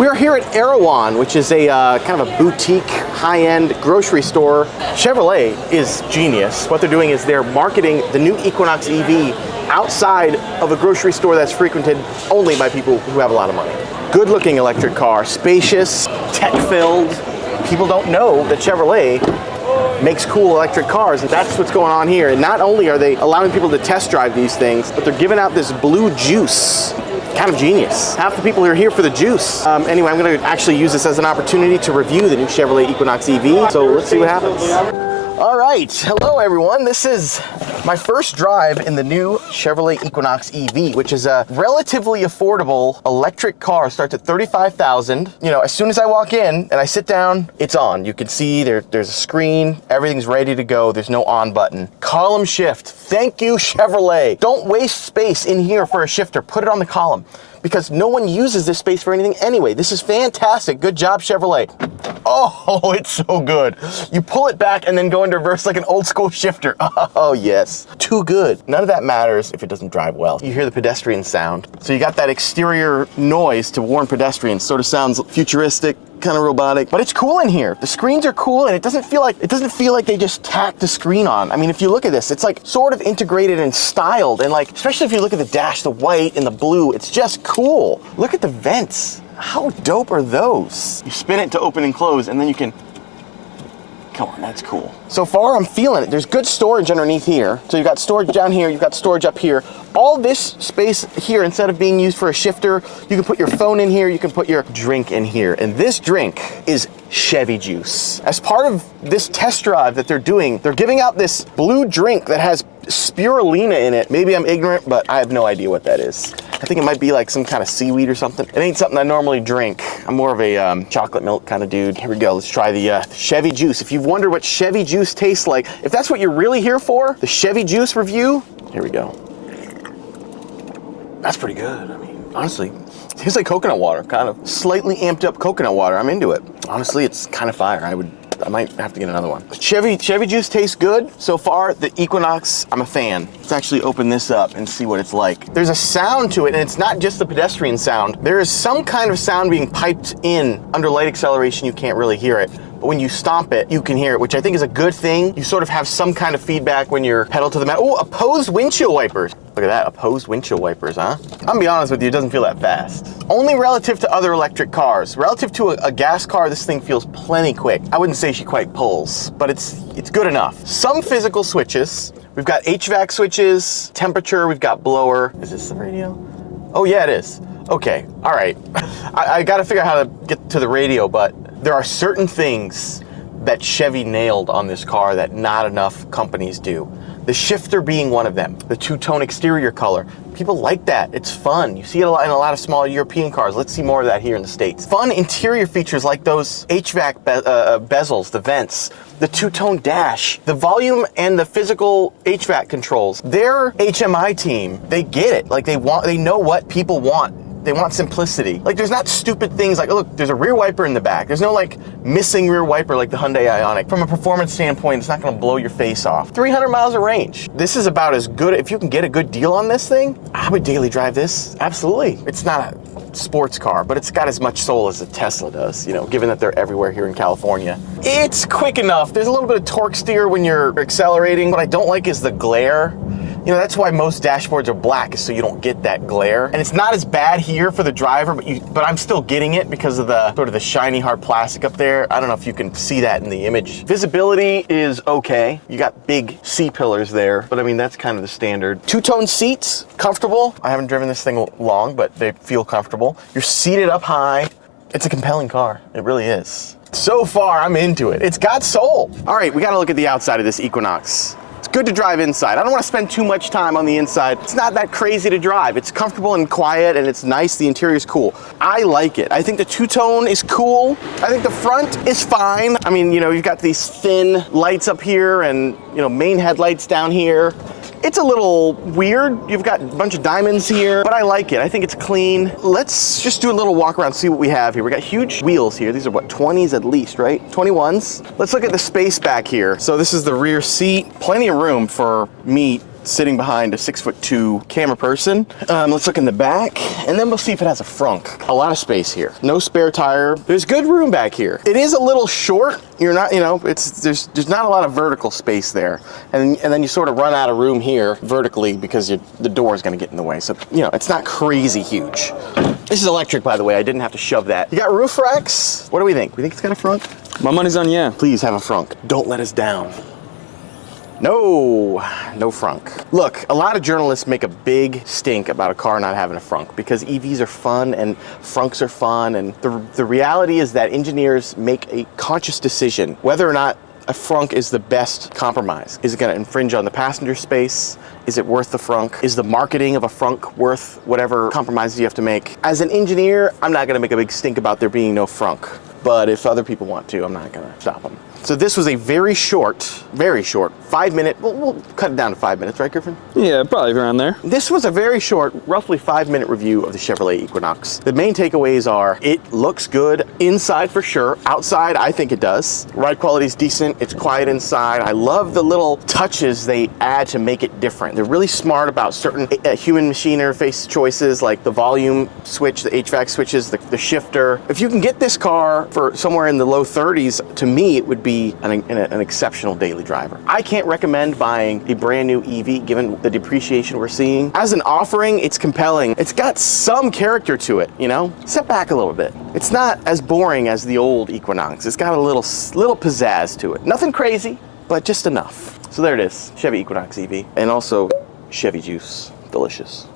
We are here at Erewhon, which is a kind of a boutique, high-end grocery store. Chevrolet is genius. What they're doing is they're marketing the new Equinox EV outside of a grocery store that's frequented only by people who have a lot of money. Good-looking electric car, spacious, tech-filled. People don't know that Chevrolet makes cool electric cars, and that's what's going on here. And not only are they allowing people to test drive these things, but they're giving out this blue juice. Kind of genius. Half the people are here for the juice. Anyway, I'm going to actually use this as an opportunity to review the new Chevrolet Equinox EV, so let's see what happens. All right, hello everyone. This is my first drive in the new Chevrolet Equinox EV, which is a relatively affordable electric car. Starts at $35,000. You know, as soon as I walk in and I sit down, it's on. You can see there's a screen, everything's ready to go. There's no on button. Column shift. Thank you, Chevrolet. Don't waste space in here for a shifter. Put it on the column, because no one uses this space for anything anyway. This is fantastic. Good job, Chevrolet. Oh, it's so good. You pull it back and then go into reverse like an old school shifter. Oh, yes. Too good. None of that matters if it doesn't drive well. You hear the pedestrian sound. So you got that exterior noise to warn pedestrians. Sort of sounds futuristic, kind of robotic, but it's cool in here. The screens are cool, and it doesn't feel like they just tacked the screen on. I mean, if you look at this, it's like sort of integrated and styled, and like, especially if you look at the dash, the white and the blue, it's just cool. Look at the vents. How dope are those? You spin it to open and close, and then you can, come on, that's cool. So far, I'm feeling it. There's good storage underneath here. So you've got storage down here, you've got storage up here. All this space here, instead of being used for a shifter, you can put your phone in here, you can put your drink in here. And this drink is Chevy juice. As part of this test drive that they're doing, they're giving out this blue drink that has spirulina in it. Maybe I'm ignorant, but I have no idea what that is. I think it might be like some kind of seaweed or something. It ain't something I normally drink. I'm more of a chocolate milk kind of dude. Here we go, let's try the Chevy juice. If you've wondered what Chevy juice tastes like, if that's what you're really here for, the Chevy juice review, here we go. That's pretty good. I mean, honestly, it tastes like coconut water, kind of slightly amped up coconut water. I'm into it. Honestly, it's kind of fire. I might have to get another one. Chevy juice tastes good. So far, the Equinox, I'm a fan. Let's actually open this up and see what it's like. There's a sound to it, and it's not just the pedestrian sound. There is some kind of sound being piped in. Under light acceleration, you can't really hear it. But when you stomp it, you can hear it, which I think is a good thing. You sort of have some kind of feedback when you're pedal to the metal. Oh, opposed windshield wipers. Look at that, opposed windshield wipers, huh? I'm gonna be honest with you, it doesn't feel that fast. Only relative to other electric cars. Relative to a gas car, this thing feels plenty quick. I wouldn't say she quite pulls, but it's good enough. Some physical switches. We've got HVAC switches, temperature, we've got blower. Is this the radio? Oh yeah, it is. Okay, all right. I gotta figure out how to get to the radio, but there are certain things that Chevy nailed on this car that not enough companies do. The shifter being one of them. The two-tone exterior color. People like that. It's fun. You see it in a lot of small European cars. Let's see more of that here in the States. Fun interior features like those HVAC bezels, the vents, the two-tone dash, the volume and the physical HVAC controls. Their HMI team, they get it. Like they know what people want. They want simplicity. Like, there's not stupid things like, oh, look, there's a rear wiper in the back. There's no like missing rear wiper like the Hyundai Ioniq. From a performance standpoint, it's not gonna blow your face off. 300 miles of range. This is about as good, if you can get a good deal on this thing, I would daily drive this, absolutely. It's not a sports car, but it's got as much soul as a Tesla does, you know, given that they're everywhere here in California. It's quick enough. There's a little bit of torque steer when you're accelerating. What I don't like is the glare. You know, that's why most dashboards are black, is so you don't get that glare. And it's not as bad here for the driver, but I'm still getting it because of the sort of the shiny hard plastic up there. I don't know if you can see that in the image. Visibility is okay. You got big C-pillars there, but I mean, that's kind of the standard. Two-tone seats, comfortable. I haven't driven this thing long, but they feel comfortable. You're seated up high. It's a compelling car. It really is. So far, I'm into it. It's got soul. All right, we gotta look at the outside of this Equinox. It's good to drive inside. I don't want to spend too much time on the inside. It's not that crazy to drive. It's comfortable and quiet, and it's nice. The interior is cool. I like it. I think the two-tone is cool. I think the front is fine. I mean, you know, you've got these thin lights up here and, you know, main headlights down here. It's a little weird. You've got a bunch of diamonds here, but I like it. I think it's clean. Let's just do a little walk around, see what we have here. We got huge wheels here. These are what, 20s at least, right? 21s. Let's look at the space back here. So this is the rear seat. Plenty of room for me sitting behind a 6'2" camera person. Let's look in the back, and then we'll see if it has a frunk. A lot of space here. No spare tire. There's good room back here. It is a little short. You're not, you know, there's not a lot of vertical space there, and then you sort of run out of room here vertically because the door is going to get in the way. So you know, it's not crazy huge. This is electric, by the way. I didn't have to shove that. You got roof racks. What do we think? We think it's got a frunk? My money's on yeah. Please have a frunk. Don't let us down. No frunk. Look, a lot of journalists make a big stink about a car not having a frunk because EVs are fun and frunks are fun, and the reality is that engineers make a conscious decision whether or not a frunk is the best compromise. Is it going to infringe on the passenger space? Is it worth the frunk? Is the marketing of a frunk worth whatever compromises you have to make? As an engineer, I'm not going to make a big stink about there being no frunk. But if other people want to, I'm not going to stop them. So this was a very short, 5-minute, we'll cut it down to 5 minutes, right, Griffin? Yeah, probably around there. This was a very short, roughly 5-minute review of the Chevrolet Equinox. The main takeaways are, it looks good inside for sure. Outside, I think it does. Ride quality is decent. It's quiet inside. I love the little touches they add to make it different. They're really smart about certain human-machine interface choices, like the volume switch, the HVAC switches, the shifter. If you can get this car for somewhere in the low 30s, to me, it would be an exceptional daily driver. I can't recommend buying a brand new EV given the depreciation we're seeing. As an offering, it's compelling. It's got some character to it, you know? Step back a little bit. It's not as boring as the old Equinox. It's got a little pizzazz to it. Nothing crazy, but just enough. So there it is, Chevy Equinox EV. And also Chevy juice, delicious.